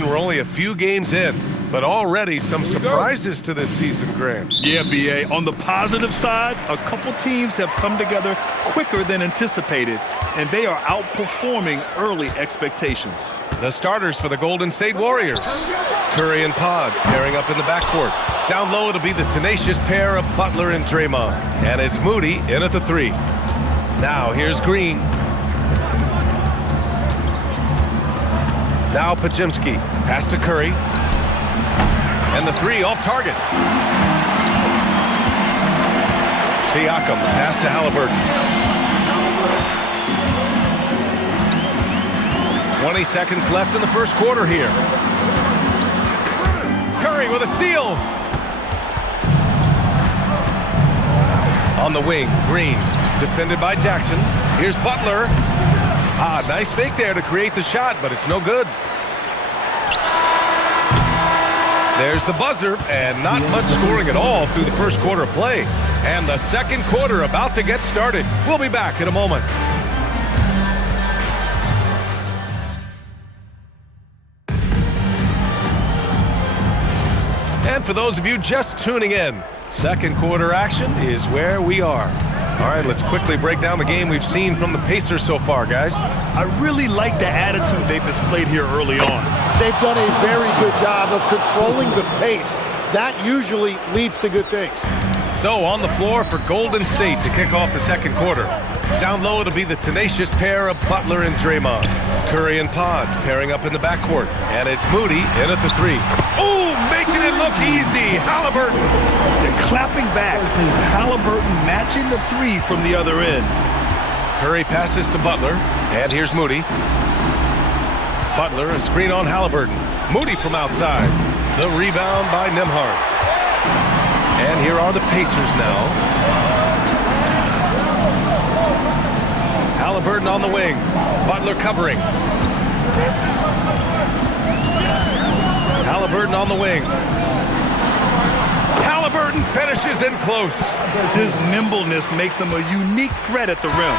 And we're only a few games in, but already some surprises to this season, Graham. Yeah, B.A. On the positive side, a couple teams have come together quicker than anticipated, and they are outperforming early expectations. The starters for the Golden State Warriors. Curry and Pods pairing up in the backcourt. Down low, it'll be the tenacious pair of Butler and Draymond. And it's Moody in at the 3. Now here's Green. Now Podziemski. Pass to Curry. And the 3 off target. Siakam. Pass to Halliburton. 20 seconds left in the first quarter here. Curry with a steal. On the wing, Green, defended by Jackson. Here's Butler. Nice fake there to create the shot, but it's no good. There's the buzzer, and not much scoring at all through the first quarter of play. And the second quarter about to get started. We'll be back in a moment. And for those of you just tuning in, second quarter action is where we are. All right, let's quickly break down the game we've seen from the Pacers so far, guys. I really like the attitude they've displayed here early on. They've done a very good job of controlling the pace. That usually leads to good things. So on the floor for Golden State to kick off the second quarter. Down low, it'll be the tenacious pair of Butler and Draymond. Curry and Pods pairing up in the backcourt. And it's Moody in at the 3. Oh, making it look easy. Halliburton. And clapping back. Halliburton matching the 3 from the other end. Curry passes to Butler. And here's Moody. Butler, a screen on Halliburton. Moody from outside. The rebound by Nembhard. And here are the Pacers now. Halliburton on the wing. Butler covering. Halliburton on the wing. Halliburton finishes in close. His nimbleness makes him a unique threat at the rim.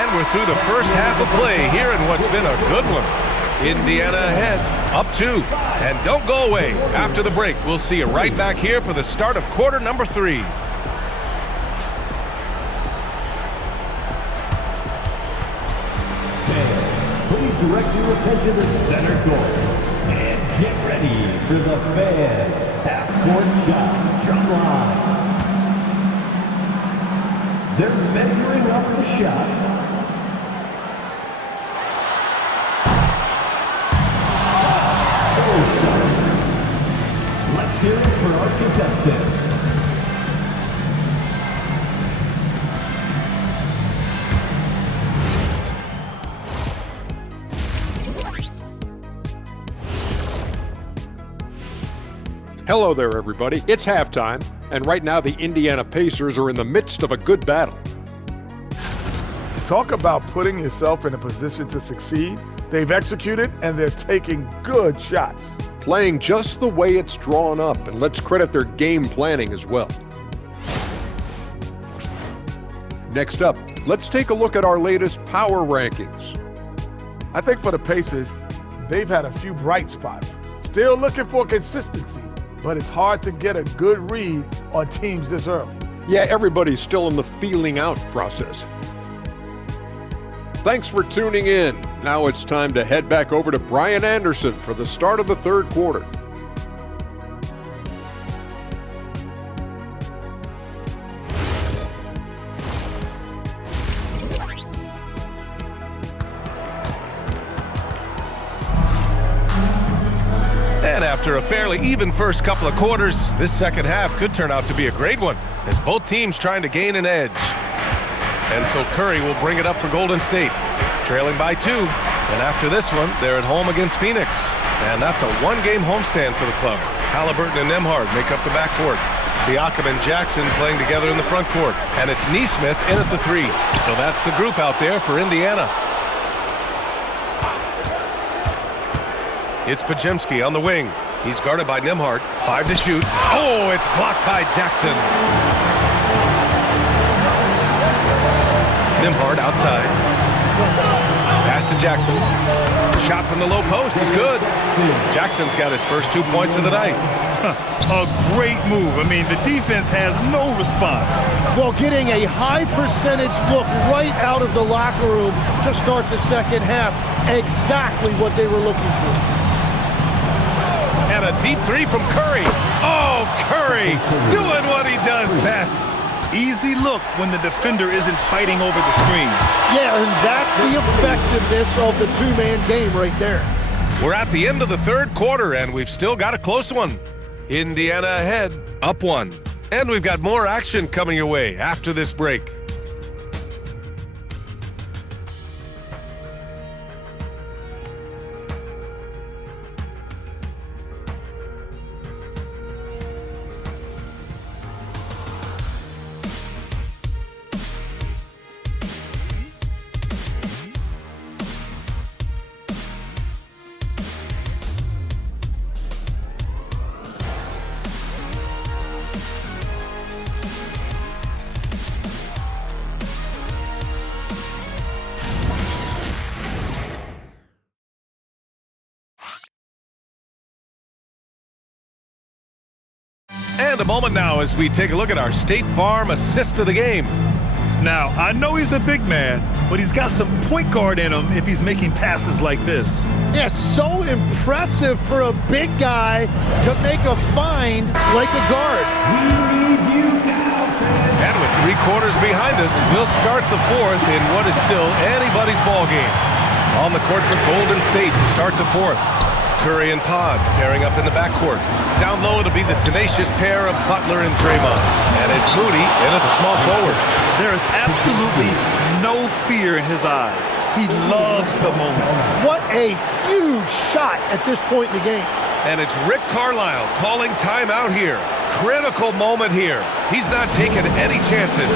And we're through the first half of play here in what's been a good one. Indiana ahead, up 2. And don't go away. After the break, we'll see you right back here for the start of quarter number 3. Please direct your attention to center court. And get ready for the Fan half-court shot drum line. They're measuring up the shot. Let's hear it for our contestant. Hello there, everybody. It's halftime, and right now the Indiana Pacers are in the midst of a good battle. Talk about putting yourself in a position to succeed. They've executed, and they're taking good shots. Playing just the way it's drawn up, and let's credit their game planning as well. Next up, let's take a look at our latest power rankings. I think for the Pacers, they've had a few bright spots. Still looking for consistency, but it's hard to get a good read on teams this early. Yeah, everybody's still in the feeling out process. Thanks for tuning in. Now it's time to head back over to Brian Anderson for the start of the third quarter. And after a fairly even first couple of quarters, this second half could turn out to be a great one, as both teams trying to gain an edge. And so Curry will bring it up for Golden State, trailing by 2. And after this one, they're at home against Phoenix. And that's a one-game homestand for the club. Halliburton and Nembhard make up the backcourt. Siakam and Jackson playing together in the front court. And it's Nesmith in at the 3. So that's the group out there for Indiana. It's Podziemski on the wing. He's guarded by Nembhard. 5 to shoot. Oh, it's blocked by Jackson. Nembhard outside. Pass to Jackson. The shot from the low post is good. Jackson's got his first 2 points of the night. A great move. I mean, the defense has no response. Well, getting a high percentage look right out of the locker room to start the second half. Exactly what they were looking for. And a deep three from Curry. Oh, Curry doing what he does best. Easy look when the defender isn't fighting over the screen. Yeah, and that's the effectiveness of the two-man game right there. We're at the end of the third quarter, and we've still got a close one. Indiana ahead, up 1. And we've got more action coming your way after this break. And a moment now as we take a look at our State Farm assist of the game. Now, I know he's a big man, but he's got some point guard in him if he's making passes like this. Yeah, so impressive for a big guy to make a find like a guard. And with 3 quarters behind us, we'll start the fourth in what is still anybody's ball game. On the court for Golden State to start the fourth. Curry and Pods pairing up in the backcourt. Down low, it'll be the tenacious pair of Butler and Draymond. And it's Moody in at the small forward. There is absolutely no fear in his eyes. He loves the moment. What a huge shot at this point in the game. And it's Rick Carlisle calling timeout here. Critical moment here. He's not taking any chances.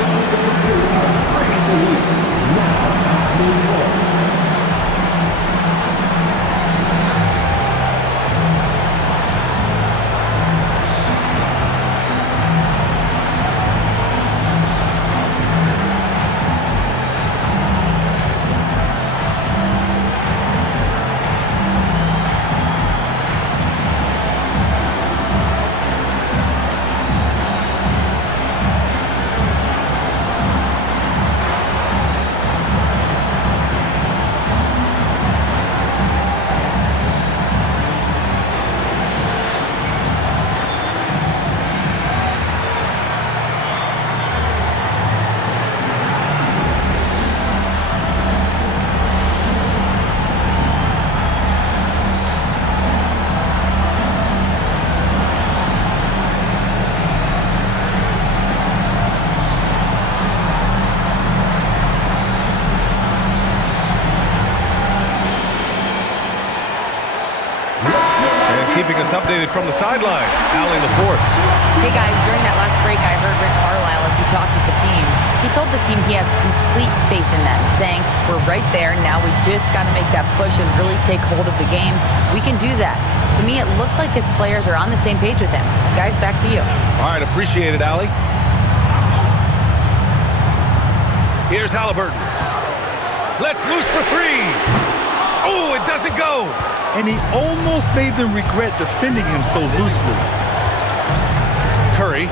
Keeping us updated from the sideline, Allie LaForce. Hey guys, during that last break, I heard Rick Carlisle as he talked with the team. He told the team he has complete faith in them, saying, we're right there, now we just got to make that push and really take hold of the game. We can do that. To me, it looked like his players are on the same page with him. Guys, back to you. All right, appreciate it, Allie. Here's Halliburton. Let's loose for 3. Oh, it doesn't go. And he almost made them regret defending him so loosely. Curry.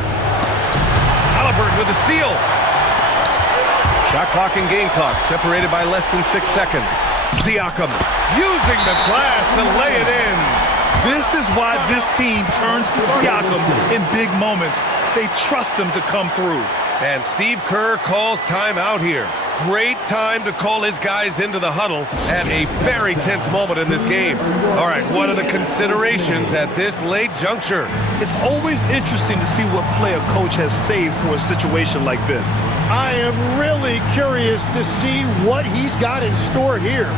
Halliburton with the steal. Shot clock and game clock separated by less than 6 seconds. Siakam using the glass to lay it in. This is why this team turns to Siakam in big moments. They trust him to come through. And Steve Kerr calls timeout here. Great time to call his guys into the huddle at a very tense moment in this game. All right, what are the considerations at this late juncture? It's always interesting to see what play a coach has saved for a situation like this. I am really curious to see what he's got in store here.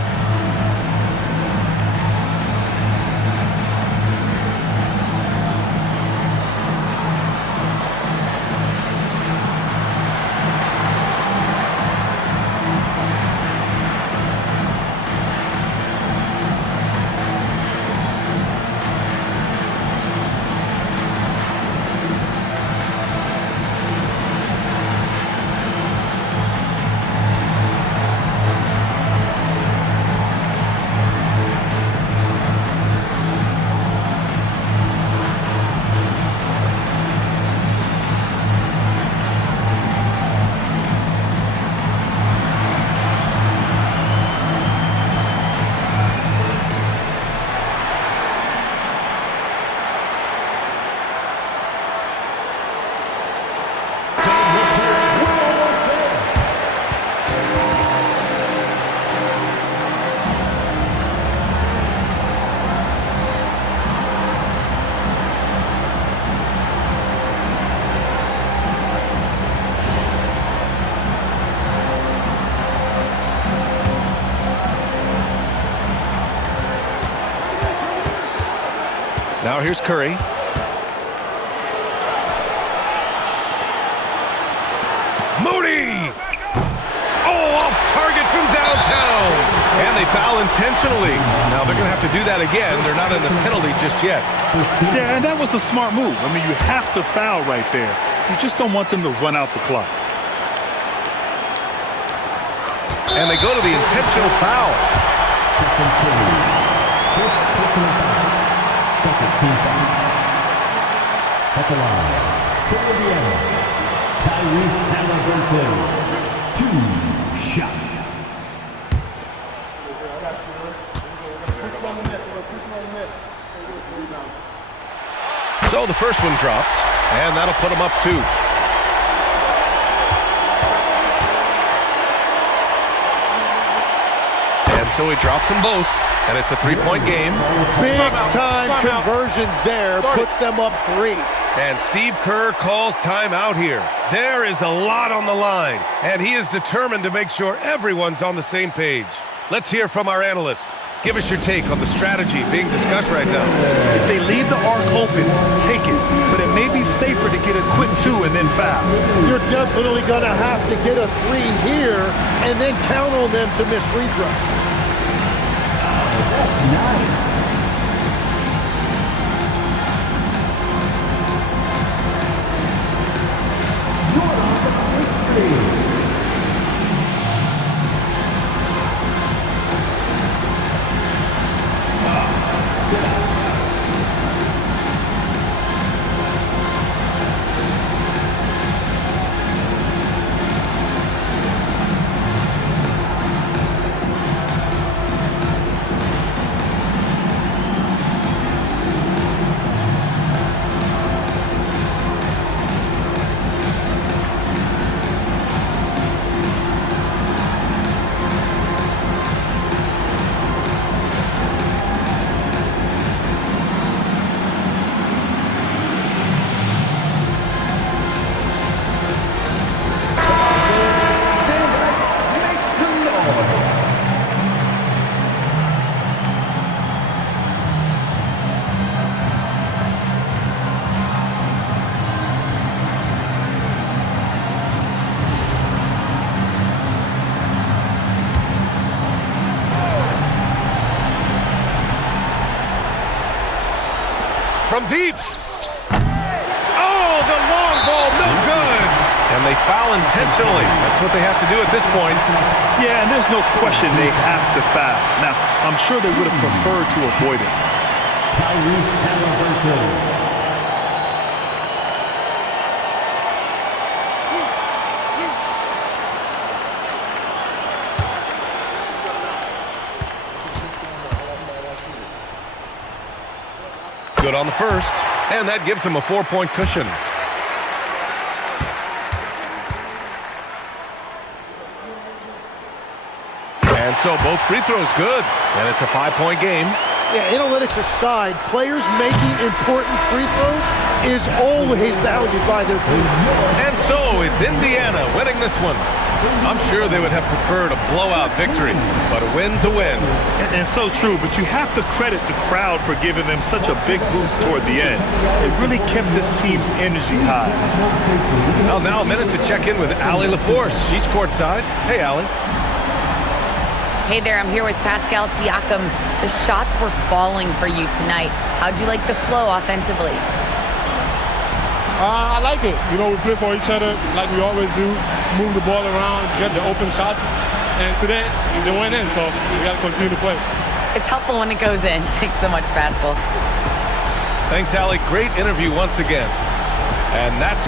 Now here's Curry. Moody! Oh, off target from downtown. And they foul intentionally. Now they're going to have to do that again. They're not in the penalty just yet. Yeah, and that was a smart move. I mean, you have to foul right there. You just don't want them to run out the clock. And they go to the intentional foul. Stephen Curry. First personal foul. Second team foul. At the line, for Indiana, Tyrese Halliburton. 2 shots. So the first one drops, and that'll put them up 2. And so he drops them both, and it's a 3-point game. Big time conversion there puts them up 3. And Steve Kerr calls timeout here. There is a lot on the line, and he is determined to make sure everyone's on the same page. Let's hear from our analyst. Give us your take on the strategy being discussed right now. If they leave the arc open, take it. But it may be safer to get a quick 2 and then foul. You're definitely going to have to get a 3 here and then count on them to miss free throws. That's nice. You're on the quick screen. From deep. Oh, the long ball, no good. And they foul intentionally. That's what they have to do at this point. Yeah, and there's no question they have to foul. Now, I'm sure they would have preferred to avoid it. Tyrese Halliburton. Good on the first, and that gives him a 4-point cushion. And so both free throws good, and it's a 5-point game. Yeah, analytics aside, players making important free throws is always valued by their team. And so it's Indiana winning this one. I'm sure they would have preferred a blowout victory, but a win's a win. And so true, but you have to credit the crowd for giving them such a big boost toward the end. It really kept this team's energy high. Well, now a minute to check in with Allie LaForce. She's courtside. Hey, Allie. Hey there, I'm here with Pascal Siakam. The shots were falling for you tonight. How'd you like the flow offensively? I like it. You know, we play for each other like we always do. Move the ball around, get the open shots. And today, they went in, so we got to continue to play. It's helpful when it goes in. Thanks so much, Pascal. Thanks, Allie. Great interview once again. And that's